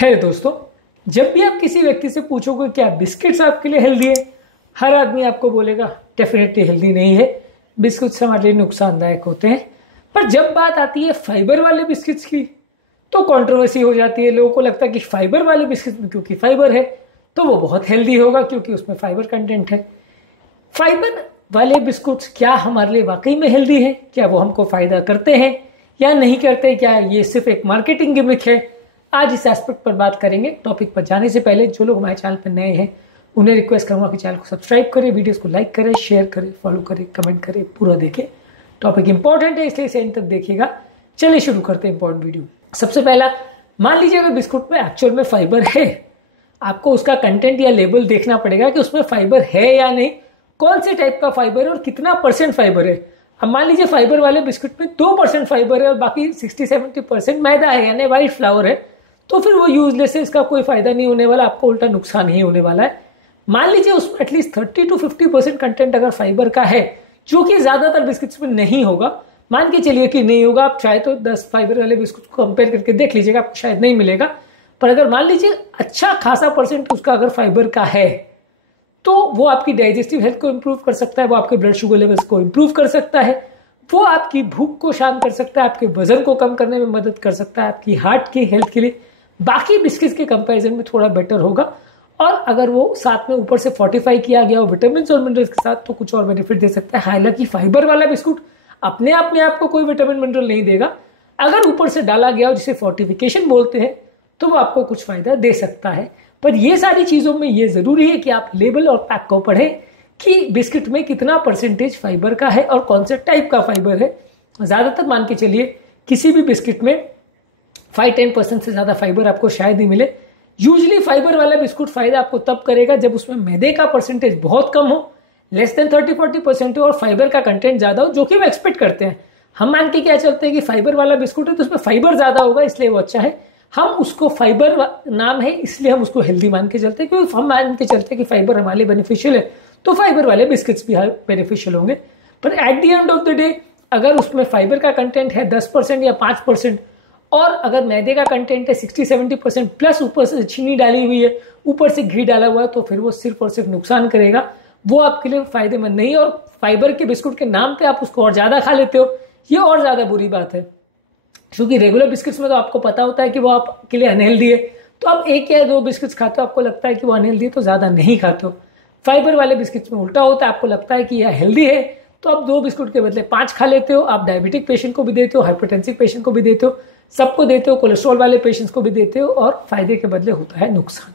है दोस्तों, जब भी आप किसी व्यक्ति से पूछोगे क्या बिस्किट्स आपके लिए हेल्दी है, हर आदमी आपको बोलेगा डेफिनेटली हेल्दी नहीं है, बिस्किट्स हमारे लिए नुकसानदायक होते हैं। पर जब बात आती है फाइबर वाले बिस्किट्स की तो कंट्रोवर्सी हो जाती है। लोगों को लगता है कि फाइबर वाले बिस्किट में क्योंकि फाइबर है तो वो बहुत हेल्दी होगा क्योंकि उसमें फाइबर कंटेंट है। फाइबर वाले बिस्कुट्स क्या हमारे लिए वाकई में हेल्दी है? क्या वो हमको फायदा करते हैं या नहीं करते? क्या ये सिर्फ एक मार्केटिंग गिमिक है? आज इस एस्पेक्ट पर बात करेंगे। टॉपिक पर जाने से पहले जो लोग हमारे चैनल पर नए हैं उन्हें रिक्वेस्ट करूंगा कि चैनल को सब्सक्राइब करें, वीडियोस को लाइक करें, शेयर करें, फॉलो करें, कमेंट करें, पूरा देखें। टॉपिक इंपॉर्टेंट है इसलिए इसे एंड तक देखिएगा। चलिए शुरू करते हैं इंपॉर्टेंट वीडियो। सबसे पहला, मान लीजिए अगर बिस्कुट में एक्चुअल में फाइबर है, आपको उसका कंटेंट या लेबल देखना पड़ेगा कि उसमें फाइबर है या नहीं, कौन से टाइप का फाइबर है और कितना % फाइबर है। अब मान लीजिए फाइबर वाले बिस्कुट में 2% फाइबर है और बाकी 60-70% मैदा है यानी व्हाइट फ्लावर है, तो फिर वो यूजलेस है, इसका कोई फायदा नहीं होने वाला, आपको उल्टा नुकसान ही होने वाला है। मान लीजिए उसमें एटलीस्ट 30-50% कंटेंट अगर फाइबर का है, जो कि ज्यादातर बिस्किट्स में नहीं होगा, मान के चलिए कि नहीं होगा, आप चाहे तो 10 फाइबर वाले बिस्कुट को कंपेयर करके देख लीजिएगा, आपको शायद नहीं मिलेगा। पर अगर मान लीजिए अच्छा खासा % उसका अगर फाइबर का है तो वो आपकी डाइजेस्टिव हेल्थ को इंप्रूव कर सकता है, वो आपके ब्लड शुगर लेवल्स को इंप्रूव कर सकता है, वो आपकी भूख को शांत कर सकता है, आपके वजन को कम करने में मदद कर सकता है, आपकी हार्ट की हेल्थ के लिए बाकी बिस्किट्स के कंपैरिजन में थोड़ा बेटर होगा। और अगर वो साथ में ऊपर से फोर्टिफाई किया गया हो विटामिन और मिनरल्स के साथ तो कुछ और बेनिफिट दे सकता है। हालांकि फाइबर वाला बिस्कुट अपने आप में आपको कोई विटामिन मिनरल नहीं देगा, अगर ऊपर से डाला गया हो जिसे फोर्टिफिकेशन बोलते हैं तो वो आपको कुछ फायदा दे सकता है। पर ये सारी चीजों में ये जरूरी है कि आप लेबल और पैक को पढ़ें कि बिस्किट में कितना % फाइबर का है और कौन से टाइप का फाइबर है। ज्यादातर मान के चलिए किसी भी बिस्किट में 5-10% से ज्यादा फाइबर आपको शायद ही मिले। यूजली फाइबर वाला बिस्कुट फायदा आपको तब करेगा जब उसमें मैदे का % बहुत कम हो, लेस देन 30-40% हो और फाइबर का कंटेंट ज्यादा हो, जो कि हम एक्सपेक्ट करते हैं। हम मान के क्या चलते हैं कि फाइबर वाला बिस्कुट है तो उसमें फाइबर ज्यादा होगा इसलिए वो अच्छा है, हम उसको फाइबर नाम है इसलिए हम उसको हेल्दी मान के चलते हैं, क्योंकि हम मान के चलते हैं कि फाइबर हमारे लिए बेनिफिशियल है तो फाइबर वाले बिस्किट्स भी बेनिफिशियल होंगे। पर at the end of the day अगर उसमें फाइबर का कंटेंट है 10% या 5% और अगर मैदे का कंटेंट है 60-70% प्लस ऊपर से चीनी डाली हुई है, ऊपर से घी डाला हुआ है, तो फिर वो सिर्फ और सिर्फ नुकसान करेगा, वो आपके लिए फायदेमंद नहीं है। और फाइबर के बिस्कुट के नाम पे आप उसको और ज्यादा खा लेते हो, ये और ज्यादा बुरी बात है, क्योंकि रेगुलर बिस्किट्स में तो आपको पता होता है कि वो आपके लिए अनहेल्दी है, तो आप 1 या 2 बिस्किट्स खाते हो, आपको लगता है कि वो अनहेल्दी है तो ज्यादा नहीं खाते हो। फाइबर वाले बिस्किट्स में उल्टा होता है, आपको लगता है कि यह हेल्दी है तो आप 2 बिस्कुट के बदले 5 खा लेते हो। आप डायबिटिक पेशेंट को भी देते हो, हाइपरटेंसिव पेशेंट को भी देते हो, सबको देते हो, कोलेस्ट्रॉल वाले पेशेंट्स को भी देते हो और फायदे के बदले होता है नुकसान।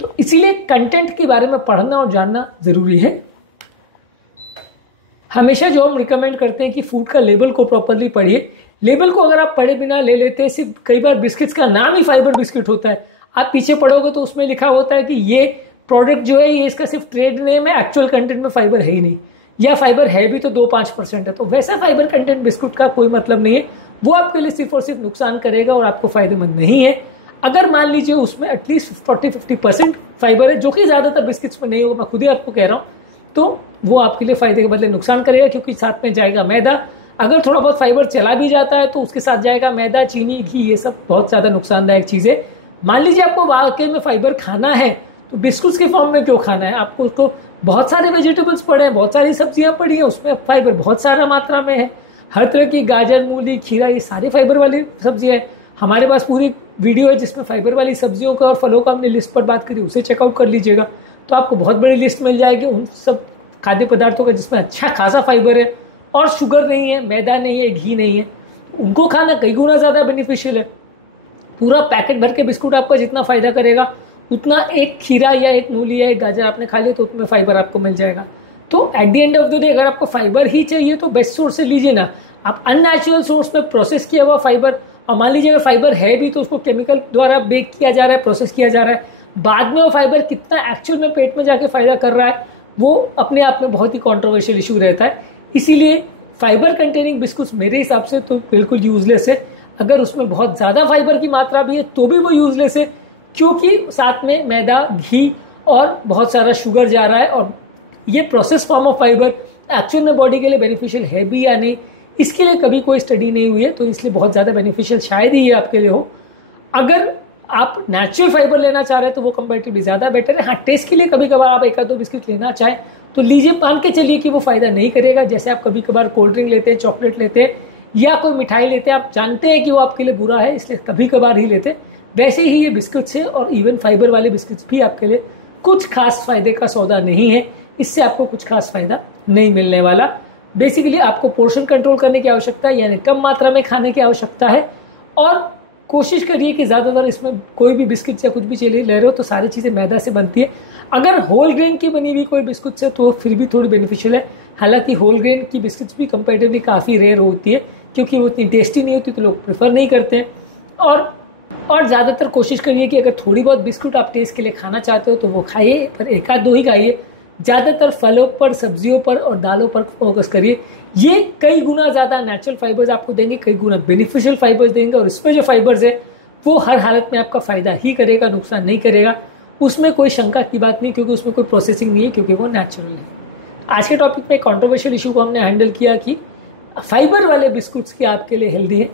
तो इसीलिए कंटेंट के बारे में पढ़ना और जानना जरूरी है। हमेशा जो हम रिकमेंड करते हैं कि फूड का लेबल को प्रॉपरली पढ़िए। लेबल को अगर आप पढ़े बिना ले लेते हैं, सिर्फ कई बार बिस्किट्स का नाम ही फाइबर बिस्किट होता है, आप पीछे पढ़ोगे तो उसमें लिखा होता है कि ये प्रोडक्ट जो है ये इसका सिर्फ ट्रेड नेम है, एक्चुअल कंटेंट में फाइबर है ही नहीं, या फाइबर है भी तो 2-5% है, तो वैसा फाइबर कंटेंट बिस्कुट का कोई मतलब नहीं है, वो आपके लिए सिर्फ और सिर्फ नुकसान करेगा और आपको फायदेमंद नहीं है। अगर मान लीजिए उसमें एटलीस्ट 40-50% फाइबर है, जो कि ज्यादातर बिस्किट्स में नहीं होगा, मैं खुद ही आपको कह रहा हूं, तो वो आपके लिए फायदे के बदले नुकसान करेगा, क्योंकि साथ में जाएगा मैदा। अगर थोड़ा बहुत फाइबर चला भी जाता है तो उसके साथ जाएगा मैदा, चीनी, घी, ये सब बहुत ज्यादा नुकसानदायक चीजें। मान लीजिए आपको वाकई में फाइबर खाना है तो बिस्कुट्स के फॉर्म में क्यों खाना है? आपको उसको बहुत सारे वेजिटेबल्स पड़े हैं, बहुत सारी सब्जियां पड़ी हैं, उसमें फाइबर बहुत सारा मात्रा में है, हर तरह की गाजर, मूली, खीरा, ये सारी फाइबर वाली सब्जियां है। हमारे पास पूरी वीडियो है जिसमें फाइबर वाली सब्जियों का और फलों का हमने लिस्ट पर बात करी, उसे चेकआउट कर लीजिएगा, तो आपको बहुत बड़ी लिस्ट मिल जाएगी उन सब खाद्य पदार्थों का जिसमें अच्छा खासा फाइबर है और शुगर नहीं है, मैदा नहीं है, घी नहीं है। उनको खाना कई गुना ज्यादा बेनिफिशियल है। पूरा पैकेट भर के बिस्कुट आपका जितना फायदा करेगा उतना एक खीरा या एक मूली या एक गाजर आपने खा लिया तो उसमें फाइबर आपको मिल जाएगा। तो at the end of the day अगर आपको फाइबर ही चाहिए तो बेस्ट सोर्स से लीजिए ना, आप अननेचुरल सोर्स में प्रोसेस किया हुआ फाइबर, और मान लीजिए अगर फाइबर है भी तो उसको केमिकल द्वारा बेक किया जा रहा है, प्रोसेस किया जा रहा है, बाद में वो फाइबर कितना एक्चुअल में पेट में जाके फायदा कर रहा है वो अपने आप में बहुत ही कॉन्ट्रोवर्शियल इशू रहता है। इसीलिए फाइबर कंटेनिंग बिस्कुट्स मेरे हिसाब से तो बिल्कुल यूजलेस है। अगर उसमें बहुत ज्यादा फाइबर की मात्रा भी है तो भी वो यूजलेस है, क्योंकि साथ में मैदा, घी और बहुत सारा शुगर जा रहा है, और ये process form of fibre actual में बॉडी के लिए बेनिफिशियल है भी या नहीं, इसके लिए कभी कोई स्टडी नहीं हुई है, तो इसलिए बहुत ज्यादा बेनिफिशियल शायद ही ये आपके लिए हो। अगर आप नेचुरल फाइबर लेना चाह रहे हैं तो वो कंपैरेटिवली ज़्यादा बेटर है। हाँ, टेस्ट के लिए कभी कभार आप एक आध दो बिस्किट लेना चाहें तो लीजिए, मान के चलिए कि वो फ़ायदा नहीं करेगा। जैसे आप कभी कभार कोल्ड ड्रिंक लेते हैं, चॉकलेट लेते हैं या कोई मिठाई लेते हैं, आप जानते हैं कि वो आपके लिए बुरा है इसलिए कभी कभार ही लेते हैं, वैसे ही ये बिस्किट्स है और इवन फाइबर वाले बिस्किट्स भी आपके लिए कुछ खास फायदे का सौदा नहीं है। इससे आपको कुछ खास फायदा नहीं मिलने वाला। बेसिकली आपको पोर्शन कंट्रोल करने की आवश्यकता है, यानी कम मात्रा में खाने की आवश्यकता है। और कोशिश करिए कि ज़्यादातर इसमें कोई भी बिस्किट या कुछ भी चलिए ले रहे हो तो सारी चीज़ें मैदा से बनती है। अगर होल ग्रेन की बनी हुई कोई बिस्कुट है तो फिर भी थोड़ी बेनिफिशियल है। हालांकि होल ग्रेन की बिस्किट्स भी कंपैरेटिवली काफ़ी रेयर होती है क्योंकि वो इतनी टेस्टी नहीं होती तो लोग प्रेफर नहीं करते हैं। और ज़्यादातर कोशिश करिए कि अगर थोड़ी बहुत बिस्कुट आप टेस्ट के लिए खाना चाहते हो तो वो खाइए, पर एक आध दो ही खाइए। ज़्यादातर फलों पर, सब्जियों पर और दालों पर फोकस करिए। ये कई गुना ज़्यादा नेचुरल फाइबर्स आपको देंगे, कई गुना बेनिफिशियल फाइबर्स देंगे। और इसमें जो फाइबर्स है वो हर हालत में आपका फ़ायदा ही करेगा, नुकसान नहीं करेगा। उसमें कोई शंका की बात नहीं, क्योंकि उसमें कोई प्रोसेसिंग नहीं है, क्योंकि वो नेचुरल है। आज के टॉपिक में एक कॉन्ट्रोवर्शियल इशू को हमने हैंडल किया कि फाइबर वाले बिस्कुट्स के आपके लिए हेल्दी है।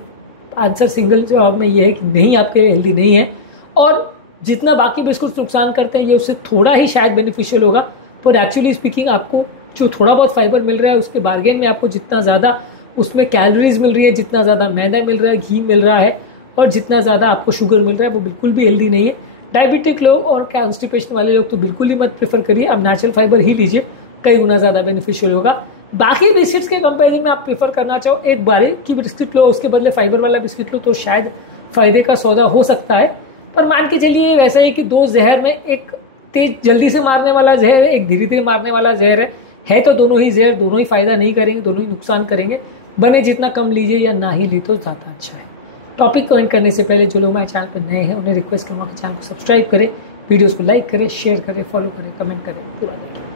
आंसर सिंगल जवाब में ये है कि नहीं, आपके लिए हेल्दी नहीं है। और जितना बाकी बिस्कुट्स नुकसान करते हैं ये उससे थोड़ा ही शायद बेनिफिशियल होगा, पर एक्चुअली स्पीकिंग आपको जो थोड़ा बहुत फाइबर मिल रहा है उसके बार्गेन में आपको जितना ज़्यादा उसमें कैलोरीज मिल रही है, जितना ज़्यादा मैदा मिल रहा है, घी मिल रहा है और जितना ज़्यादा आपको शुगर मिल रहा है, वो बिल्कुल भी हेल्दी नहीं है। डायबिटिक लोग और कॉन्स्टिपेशन वाले लोग तो बिल्कुल ही मत प्रेफर करिए, आप नेचुरल फाइबर ही लीजिए, कई गुना ज़्यादा बेनिफिशियल होगा। बाकी बिस्किट्स के कंपेरिजन में आप प्रेफर करना चाहो एक बारीक की बिस्किट लो, उसके बदले फाइबर वाला बिस्किट लो तो शायद फायदे का सौदा हो सकता है। पर मान के चलिए वैसा है कि दो जहर में एक तेज जल्दी से मारने वाला जहर है, एक धीरे धीरे मारने वाला जहर है तो दोनों ही जहर, दोनों ही फायदा नहीं करेंगे, दोनों ही नुकसान करेंगे। बने जितना कम लीजिए या ना ही ली तो ज़्यादा अच्छा है। टॉपिक को एंड करने से पहले जो लोग हमारे चैनल पर नए हैं उन्हें रिक्वेस्ट करूँगा कि चैनल को सब्सक्राइब करें, वीडियोज़ को लाइक करें, शेयर करें, फॉलो करें, कमेंट करें, पूरा करें।